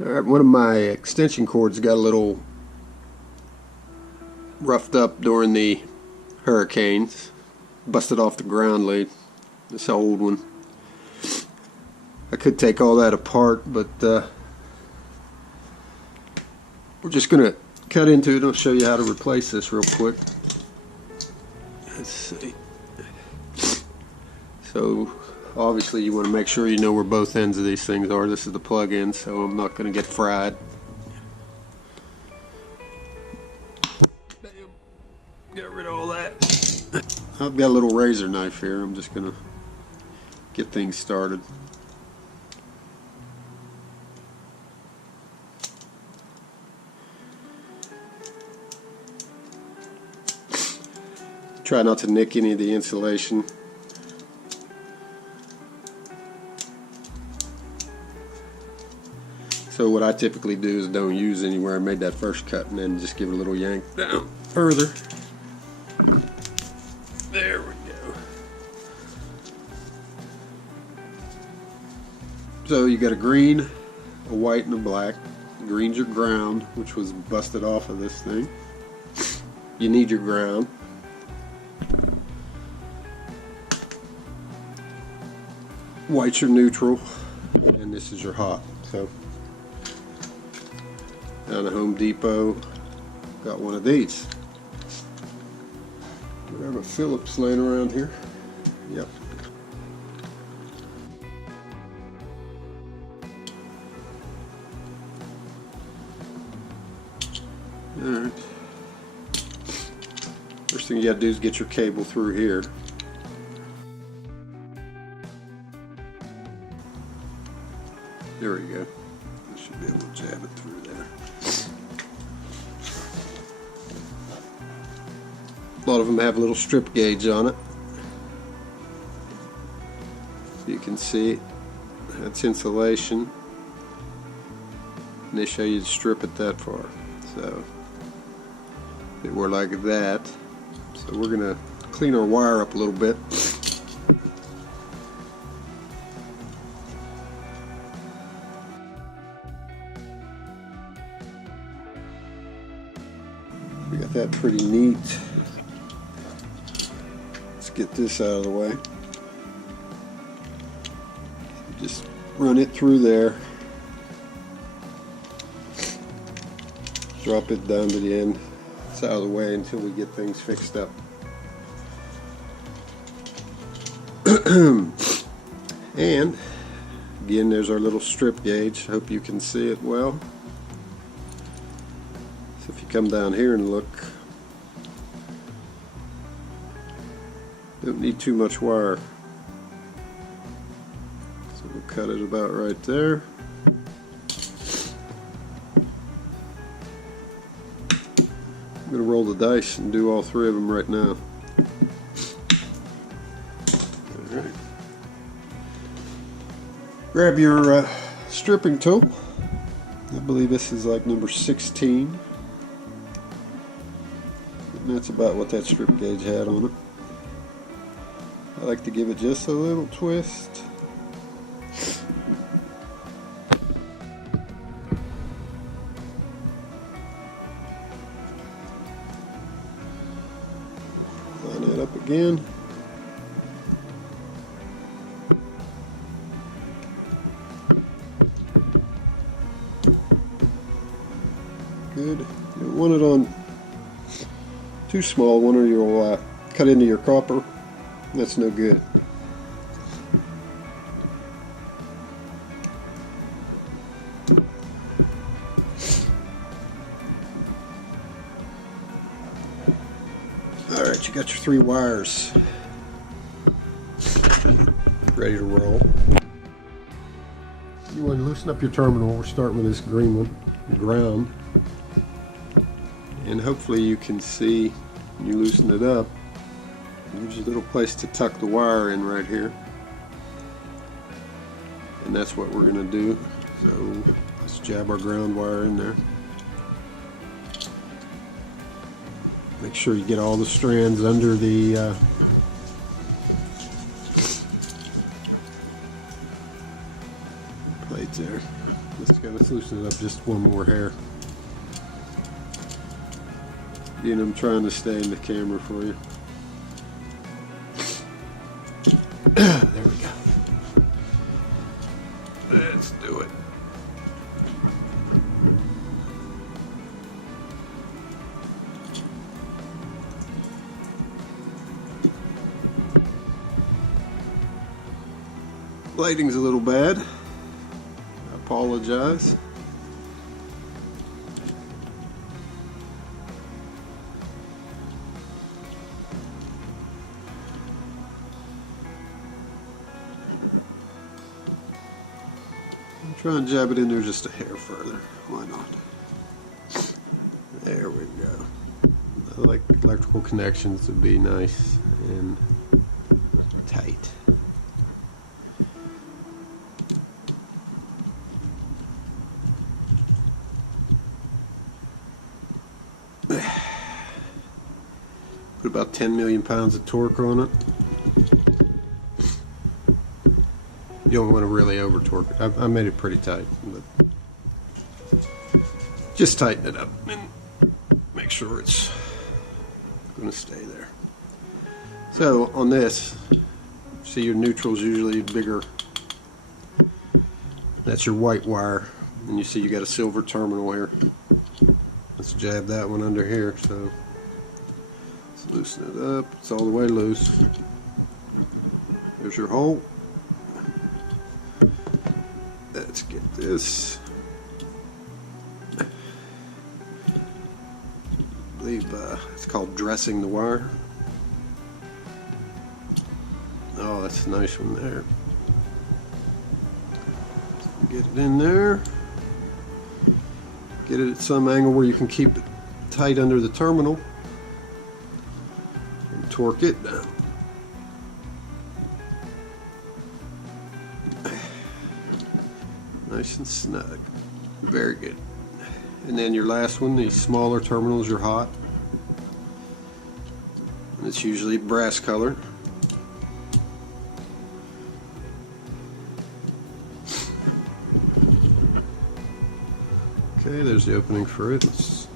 Alright, one of my extension cords got a little roughed up during the hurricanes. Busted off the ground lead. This old one. I could take all that apart, but we're just going to cut into it. I'll show you how to replace this real quick. Let's see. So obviously you want to make sure you know where both ends of these things are. This is the plug-in, so I'm not going to get fried. Bam. Get rid of all that. I've got a little razor knife here. I'm just going to get things started. Try not to nick any of the insulation. So what I typically do is don't use anywhere I made that first cut, and then just give it a little yank down further. There we go. So you got a green, a white, and a black. Green's your ground, which was busted off of this thing. You need your ground. White's your neutral, and this is your hot. So down at Home Depot, got one of these. We have a Phillips laying around here. Yep. Alright. First thing you gotta do is get your cable through here. There we go. I should be able to jab it through there. A lot of them have a little strip gauge on it. You can see that's insulation. And they show you to strip it that far. So if it were like that. So we're going to clean our wire up a little bit. We got that pretty neat. Let's get this out of the way. Just run it through there. Drop it down to the end. It's out of the way until we get things fixed up. And again, there's our little strip gauge. Hope you can see it well. So if you come down here and look, don't need too much wire. So we'll cut it about right there. I'm going to roll the dice and do all three of them right now. Alright. Grab your stripping tool. I believe this is like number 16. And that's about what that strip gauge had on it. I like to give it just a little twist. Line it up again. Good. You don't want it on too small one or you'll cut into your copper. That's no good. Alright, you got your three wires ready to roll. You want to loosen up your terminal. We'll start with this green one, ground. And hopefully you can see when you loosen it up, there's a little place to tuck the wire in right here. And that's what we're going to do. So let's jab our ground wire in there. Make sure you get all the strands under the plate there. Just gotta loosen it up just one more hair. Again, I'm trying to stay in the camera for you. There we go. Let's do it. Lighting's a little bad. I apologize. I'm trying to jab it in there just a hair further. Why not? There we go. I like electrical connections to be nice and tight. Put about 10 million pounds of torque on it. You don't want to really over torque it. I made it pretty tight, but just tighten it up and make sure it's going to stay there. So on this, see your neutral's usually bigger. That's your white wire, and you see you got a silver terminal here. Let's jab that one under here. So let's loosen it up. It's all the way loose. There's your hole. Let's get this. I believe it's called dressing the wire. Oh, that's a nice one there. Get it in there. Get it at some angle where you can keep it tight under the terminal. And torque it down. Nice and snug. Very good. And then your last one, these smaller terminals are hot. And it's usually brass colored. Okay, there's the opening for it. Let's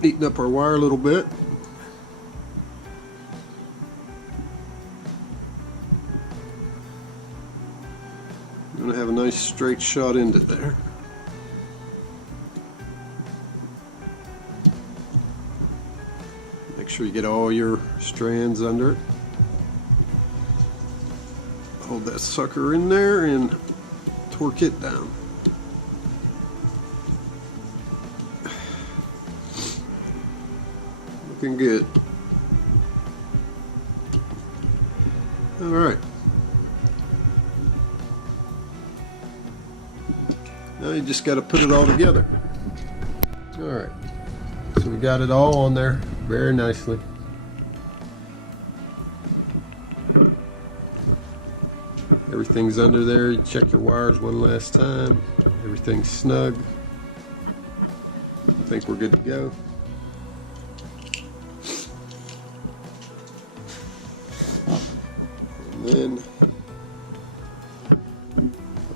neaten up our wire a little bit. I'm going to have a nice straight shot into there. Make sure you get all your strands under it. Hold that sucker in there and torque it down. Looking good. All right. Now you just got to put it all together. All right. So we got it all on there very nicely. Everything's under there. You check your wires one last time. Everything's snug. I think we're good to go. And then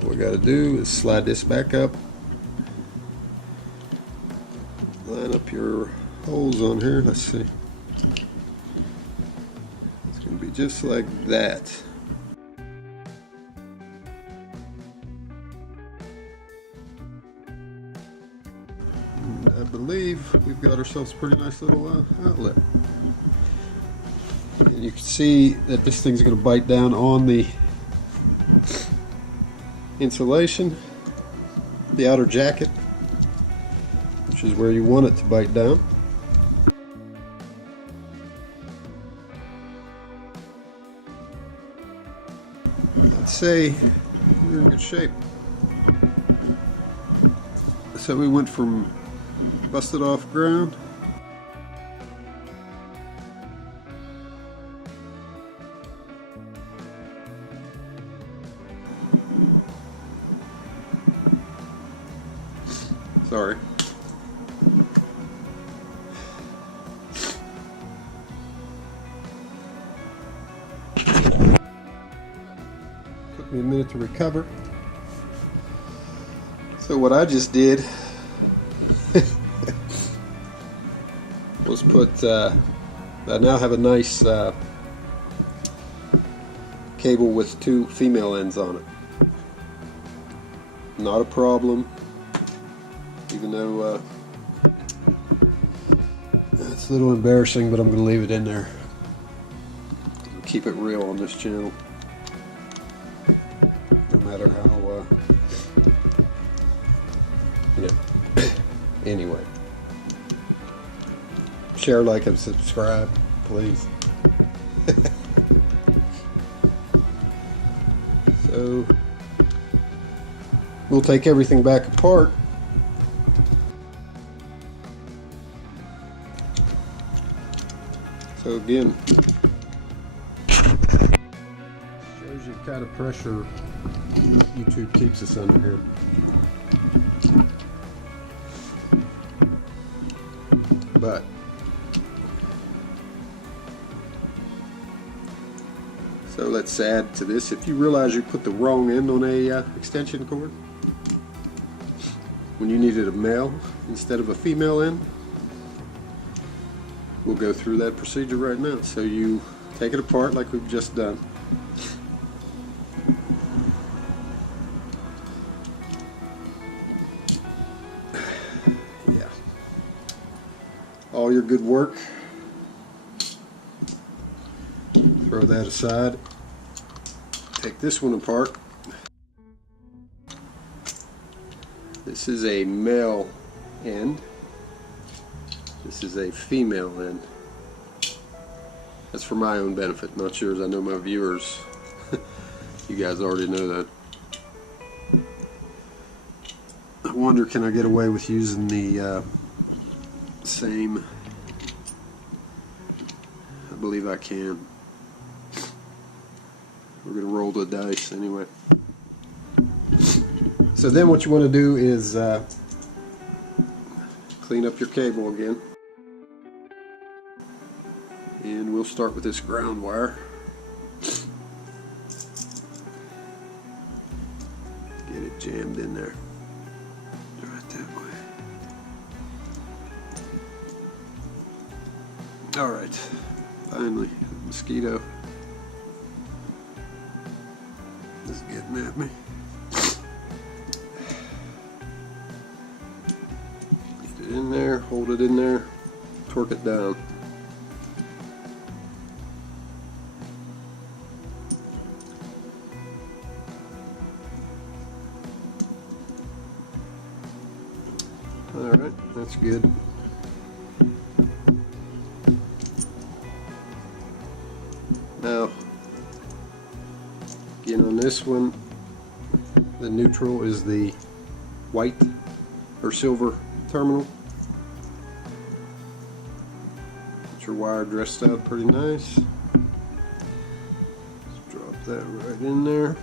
what we got to do is slide this back up. Line up your holes on here. Let's see. It's going to be just like that. And I believe we've got ourselves a pretty nice little outlet. And you can see that this thing's going to bite down on the insulation, the outer jacket, which is where you want it to bite down. I'd say we're in good shape. So we went from busted off ground sorry. Took me a minute to recover. So what I just did was put, I now have a nice cable with 2 female ends on it. Not a problem, even though it's a little embarrassing, but I'm going to leave it in there. Keep it real on this channel, no matter how, anyway. Share, like, and subscribe, please. So, we'll take everything back apart. So again, shows you kind of pressure YouTube keeps us under here. But so let's add to this. If you realize you put the wrong end on a extension cord when you needed a male instead of a female end, we'll go through that procedure right now. So you take it apart like we've just done. Yeah. All your good work, throw that aside. Take this one apart. This is a male end. This is a female end. That's for my own benefit, not yours. I know my viewers, you guys already know that. I wonder, can I get away with using the same? I believe I can. We're going to roll the dice anyway. So then what you want to do is clean up your cable again. And we'll start with this ground wire. Get it jammed in there. Right that way. Alright, finally, mosquito is getting at me. Get it in there, hold it in there, torque it down. Alright, that's good. Now, again on this one, the neutral is the white or silver terminal. Get your wire dressed out pretty nice. Just drop that right in there.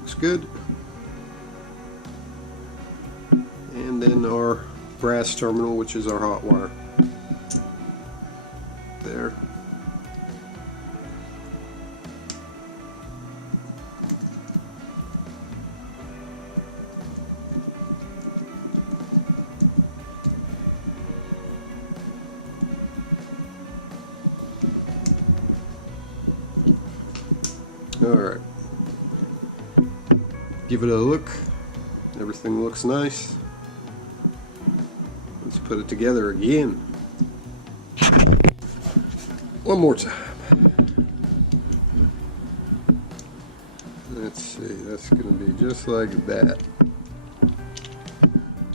Looks good. And then our brass terminal, which is our hot wire. There. Alright, give it a look. Everything looks nice. Let's put it together again. One more time. Let's see, that's going to be just like that.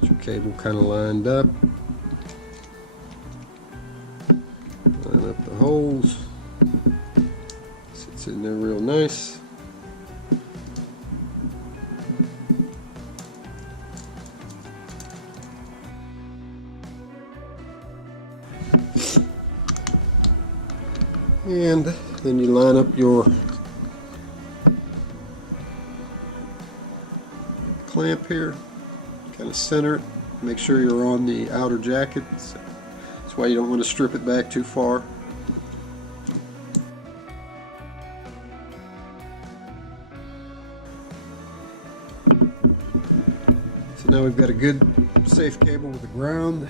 Get your cable kind of lined up. Line up the holes. Sits in there real nice. And then you line up your clamp here, kind of center it, make sure you're on the outer jacket. That's why you don't want to strip it back too far. So now we've got a good safe cable with the ground,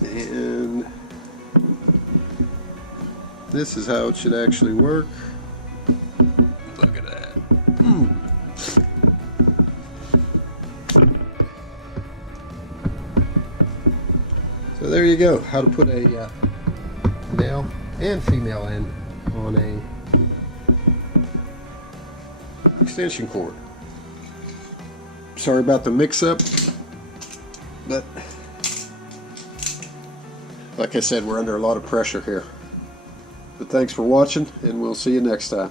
and this is how it should actually work. Look at that. So there you go, how to put a male and female end on a extension cord. Sorry about the mix-up, but like I said, we're under a lot of pressure here. But thanks for watching, and we'll see you next time.